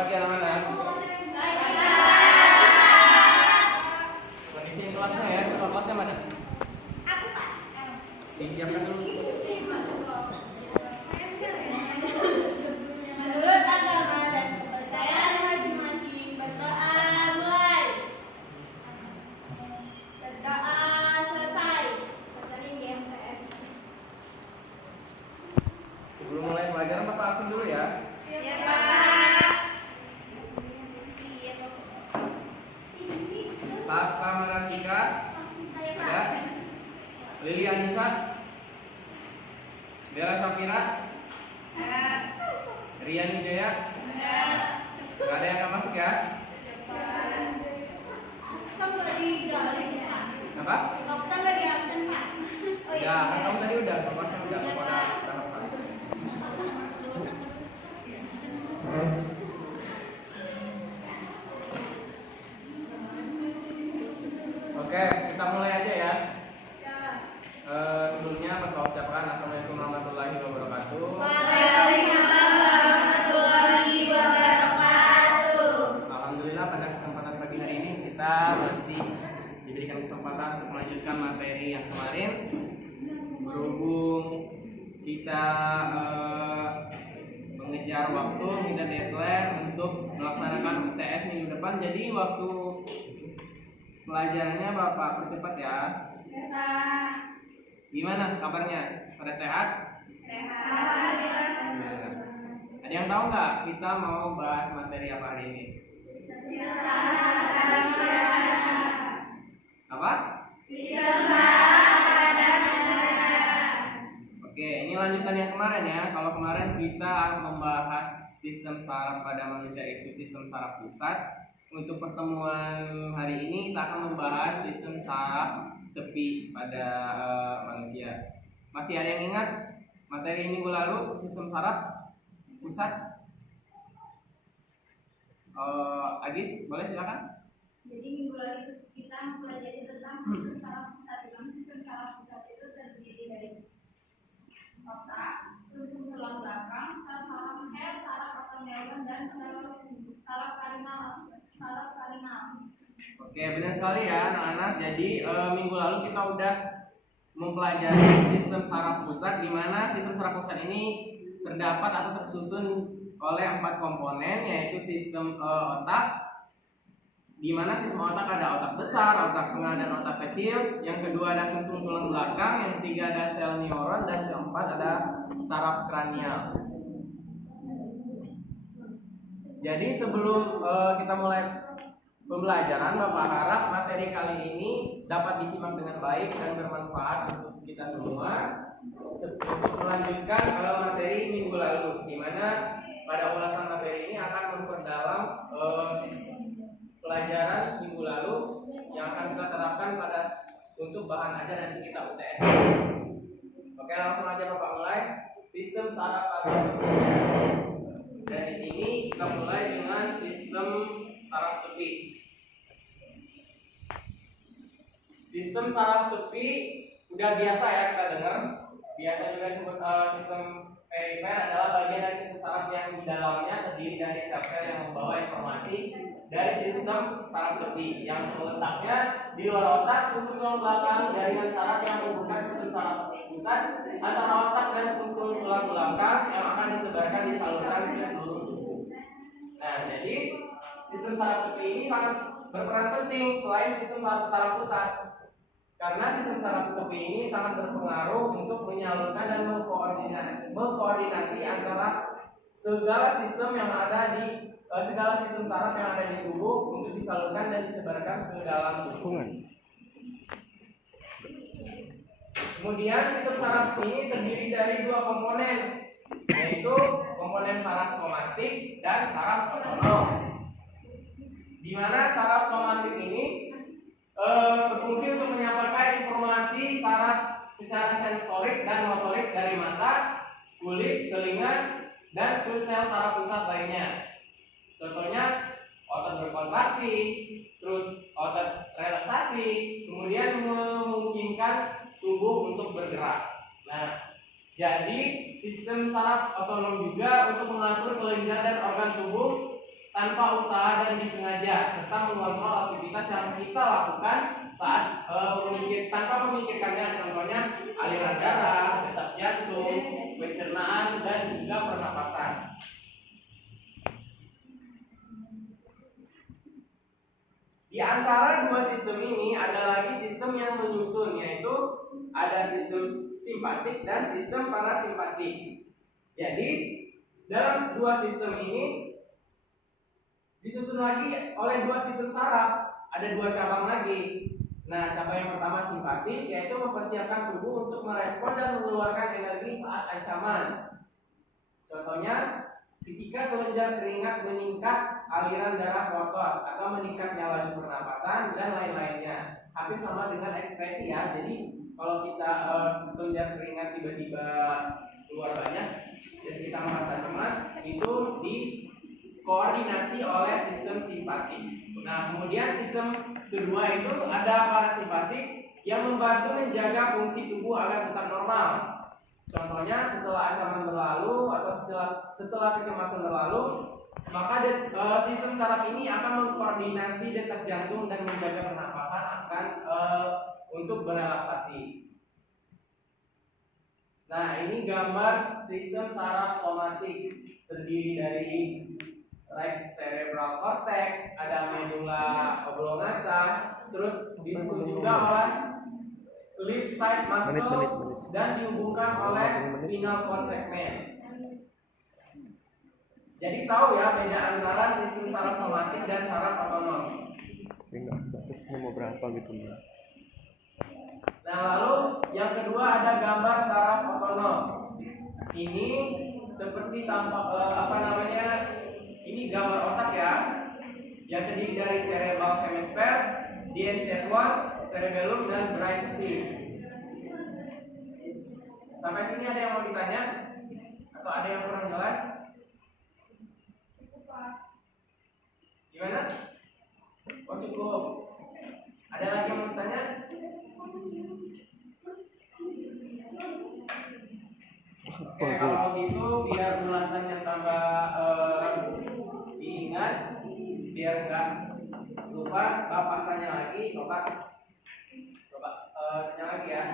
pagi anak-anak. Kondisiin kelasnya ya. Kelasnya mana? Disiapkan dulu. Menurut agama dan kepercayaan masing-masing, berdoa mulai. Berdoa selesai. Peserta di MTS. Sebelum mulai pelajaran Bapak absen dulu ya. Ya, Pak. Saka Maratika, ada. Lili Anissa, Bella Safira, Rian Wijaya. Gak ada yang akan masuk ya? Apa? Ya, kan kamu tadi udah, kelasnya udah kepada tahapan. Oke, kita mulai aja ya. Sebelumnya Bapak ucapkan Assalamualaikum warahmatullahi wabarakatuh. Waalaikumsalam warahmatullahi wabarakatuh. Alhamdulillah pada kesempatan pagi hari ini kita masih diberikan kesempatan untuk melanjutkan materi yang kemarin. Berhubung kita mengejar waktu, kita deadline untuk melaksanakan UTS minggu depan, jadi waktu pelajarannya Bapak percepat ya. Gimana kabarnya? Pada sehat? Sehat. Ada yang tahu nggak kita mau bahas materi apa hari ini? Apa? Oke, ini lanjutan yang kemarin ya. Kalau kemarin kita membahas sistem saraf pada manusia itu sistem saraf pusat. Untuk pertemuan hari ini kita akan membahas sistem saraf tepi pada manusia. Masih ada yang ingat materi minggu lalu sistem saraf pusat? Agis, boleh silakan. Jadi minggu lalu kita mempelajari tentang sistem saraf pusat. Sistem saraf pusat itu terdiri dari otak, sumsum tulang belakang, saraf head, saraf otot neuron, dan saraf karinal. Oke, benar sekali ya anak-anak. Jadi minggu lalu kita udah mempelajari sistem saraf pusat, di mana sistem saraf pusat ini terdapat atau tersusun oleh 4 komponen, yaitu sistem otak, di mana sistem otak ada otak besar, otak tengah, dan otak kecil. Yang kedua ada sumsum tulang belakang, yang ketiga ada sel neuron, dan keempat ada saraf kranial. Jadi sebelum kita mulai pembelajaran, Bapak harap materi kali ini dapat disimak dengan baik dan bermanfaat untuk kita semua. Untuk melanjutkan materi minggu lalu, di mana pada ulasan materi ini akan memperdalam pelajaran minggu lalu yang akan kita terapkan pada untuk bahan ajar nanti kita UTS. Oke, langsung aja Bapak mulai. Sistem saraf pada manusia. Dan di sini kita mulai dengan sistem saraf tepi. Sistem saraf tepi udah biasa ya kita dengar. Biasa juga disebut sistem perifer, adalah bagian dari sistem saraf yang di dalamnya terdiri dari sel-sel yang membawa informasi dari sistem saraf tepi yang terletaknya di luar otak, sumsum tulang belakang, jaringan saraf yang menghubungkan sistem saraf pusat antara otak dan sumsum tulang belakang yang akan disebarkan di saluran ke seluruh tubuh. Nah, jadi sistem saraf tepi ini sangat berperan penting selain sistem saraf pusat, karena sistem saraf tepi ini sangat berpengaruh untuk menyalurkan dan mengkoordinasi antara segala sistem yang ada di segala sistem saraf yang ada di tubuh untuk disalurkan dan disebarkan ke dalam tubuh. Kemudian sistem saraf ini terdiri dari 2 komponen, yaitu komponen saraf somatik dan saraf otonom. Di mana saraf somatik ini berfungsi untuk menyampaikan informasi saraf secara sensorik dan motorik dari mata, kulit, telinga, dan ke sel saraf pusat lainnya. Contohnya otot berkontraksi, terus otot relaksasi, kemudian memungkinkan tubuh untuk bergerak. Nah, jadi sistem saraf otonom juga untuk mengatur kelenjar dan organ tubuh tanpa usaha dan disengaja, serta mengontrol aktivitas yang kita lakukan saat tanpa memikirkannya. Contohnya aliran darah, detak jantung, pencernaan, dan juga pernapasan. Di antara dua sistem ini ada lagi sistem yang menyusun, yaitu ada sistem simpatik dan sistem parasimpatik. Jadi dalam dua sistem ini disusun lagi oleh dua sistem saraf, ada dua cabang lagi. Nah, cabang yang pertama simpatik, yaitu mempersiapkan tubuh untuk merespon dan mengeluarkan energi saat ancaman. Contohnya ketika kelenjar keringat meningkat aliran darah kotor atau meningkatnya laju pernapasan dan lain-lainnya. Hampir sama dengan ekspresi ya. Jadi kalau kita kelenjar keringat tiba-tiba keluar banyak dan kita merasa cemas, itu dikoordinasi oleh sistem simpatik. Nah, kemudian sistem kedua itu ada parasimpatik yang membantu menjaga fungsi tubuh agar tetap normal. Contohnya setelah ancaman berlalu atau setelah kecemasan berlalu, maka sistem saraf ini akan mengkoordinasi detak jantung dan menjaga pernapasan akan untuk berelaksasi. Nah, ini gambar sistem saraf somatik, terdiri dari right cerebral cortex, ada medulla oblongata, terus disusun juga oleh left side muscles dan dihubungkan oleh spinal cord segment. Jadi tahu ya beda antara sistem saraf somatik dan saraf otonom. Enggak batasnya mau berapa gitu ya. Nah, lalu yang kedua ada gambar saraf otonom. Ini seperti tampak ini gambar otak ya, yang terdiri dari cerebral hemisphere, DNC1, cerebellum, dan brainstem. Sampai sini ada yang mau ditanya? Atau ada yang kurang jelas? Gimana? Oh, cukup. Ada lagi yang mau ditanya? Oke, kalau gitu biar ulasannya tambah diingat, biar enggak lupa, Bapak tanya lagi, coba tanya lagi ya.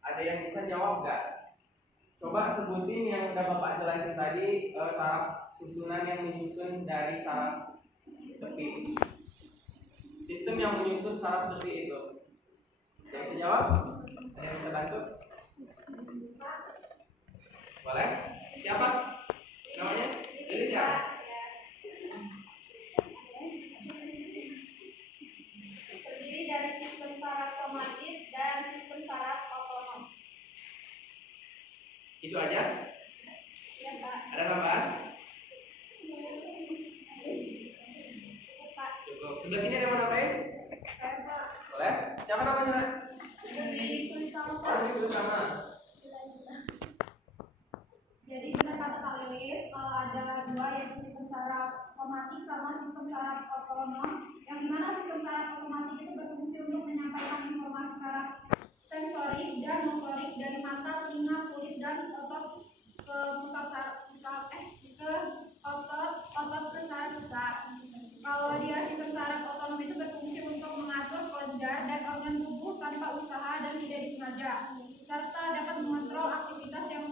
Ada yang bisa jawab nggak? Coba sebutin yang udah Bapak jelasin tadi, saraf susunan yang menyusun dari saraf tepi. Sistem yang menyusun saraf tepi itu. Ada yang bisa jawab? Ada yang bisa bantu? Boleh? Siapa? Namanya? Ini siapa? Terdiri dari sistem saraf somatik dan sistem saraf otonom. Itu aja? Ya, Pak. Ada tambahan? Pak. Cukup. Sebelah sini ada yang mau nambahin? Saya, Pak. Boleh? Siapa namanya? Jadi sama. Orang disuruh sama. Jadi benar kata Kak Lilis, ada dua yaitu sistem saraf somatik sama sistem saraf otonom. Yang dimana sistem saraf otomatik itu berfungsi untuk menyampaikan informasi saraf sensorik dan motorik dari mata, telinga, kulit, dan otot ke otot ke saraf pusat. Kalau dia sistem saraf otonom itu berfungsi untuk mengatur kelenjar dan organ tubuh tanpa usaha dan tidak disengaja, serta dapat mengontrol aktivitas yang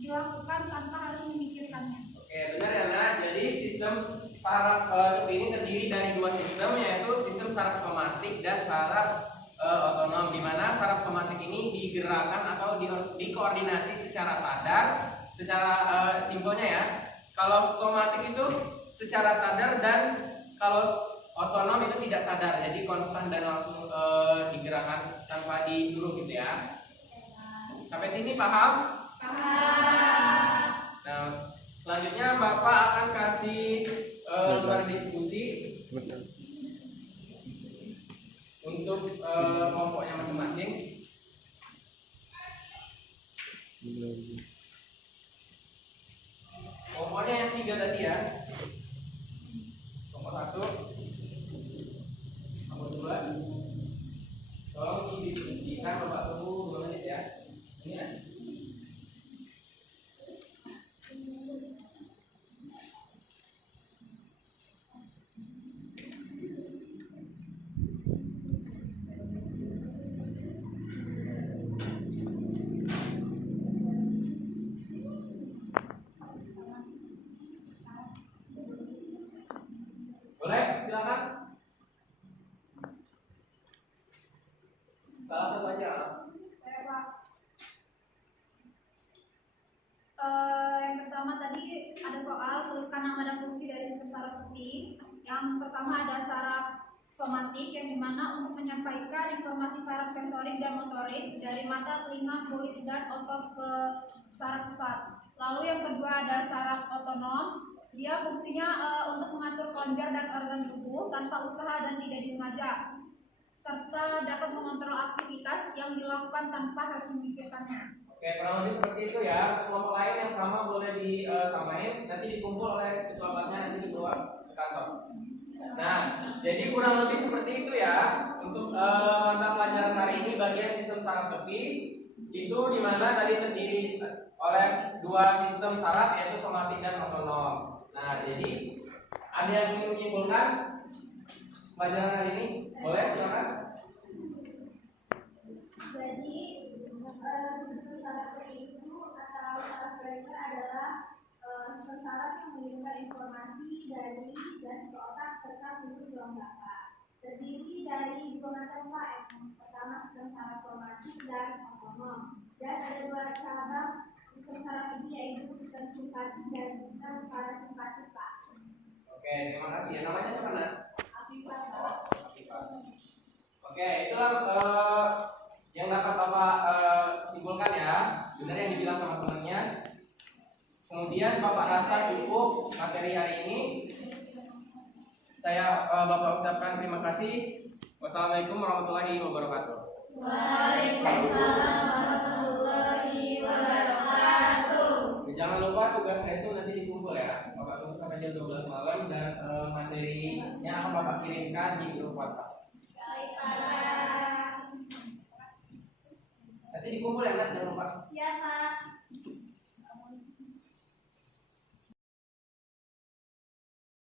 dilakukan tanpa harus memikirkannya. Oke, benar ya Nak. Jadi sistem saraf tepi ini terdiri dari dua sistem, yaitu sistem saraf somatik dan saraf otonom, di mana saraf somatik ini digerakkan atau dikoordinasi secara sadar, secara simpelnya ya. Kalau somatik itu secara sadar dan kalau otonom itu tidak sadar, jadi konstan dan langsung digerakkan tanpa disuruh gitu ya. Sampai sini paham? Nah, selanjutnya Bapak akan kasih lembar diskusi untuk kelompoknya masing-masing. Kelompoknya yang 3 tadi ya. Kelompok 1, kelompok 2. Tolong didiskusikan, Bapak tunggu 2 menit ya. Ini ya. Boleh? Silakan. Salah satu aja. Saya, Pak. Yang pertama tadi ada soal tuliskan nama dan fungsi dari sistem saraf penting. Yang pertama ada saraf somatik yang dimana untuk menyampaikan informasi saraf sensorik dan motorik dari mata, telinga, kulit, dan otot ke saraf pusat. Lalu yang kedua ada saraf otonom. Dia fungsinya untuk mengatur kelenjar dan organ tubuh tanpa usaha dan tidak disengaja, serta dapat mengontrol aktivitas yang dilakukan tanpa harus memikirkannya. Oke, kurang lebih seperti itu ya. Kelompok lain yang sama boleh disamain, nanti dikumpul oleh ketua kelasnya, nanti dibawa ke kantor. Nah, jadi kurang lebih seperti itu ya. Untuk mata pelajaran hari ini bagian sistem saraf tepi itu dimana tadi terdiri oleh dua sistem saraf yaitu somatik dan otonom. Nah, jadi ada yang ingin menyimpulkan pelajaran hari ini? Boleh, silakan. Jadi sistem saraf itu atau saraf perifer adalah sistem saraf yang mengirimkan informasi dari dan ke otak serta seluruh tulang belakang. Terdiri dari dua macam Pak. Yang pertama sistem saraf somatik dan otonom. Dan ada dua cabang sistem saraf ini yaitu sistem simpatik dan sistem parasimpatik Pak. Oke, terima kasih. Ya, namanya siapa, Nak? Afifah. Oke, itulah yang dapat Bapak simpulkan ya. Benar yang dibilang sama temannya. Kemudian Bapak rasa cukup materi hari ini. Saya Bapak ucapkan terima kasih. Wassalamualaikum warahmatullahi wabarakatuh. Waalaikumsalam warahmatullahi wabarakatuh. Jangan lupa tugas resu nanti dikumpul ya. Bapak tunggu sampai jam 12 malam dan materinya akan Bapak kirimkan di grup WhatsApp.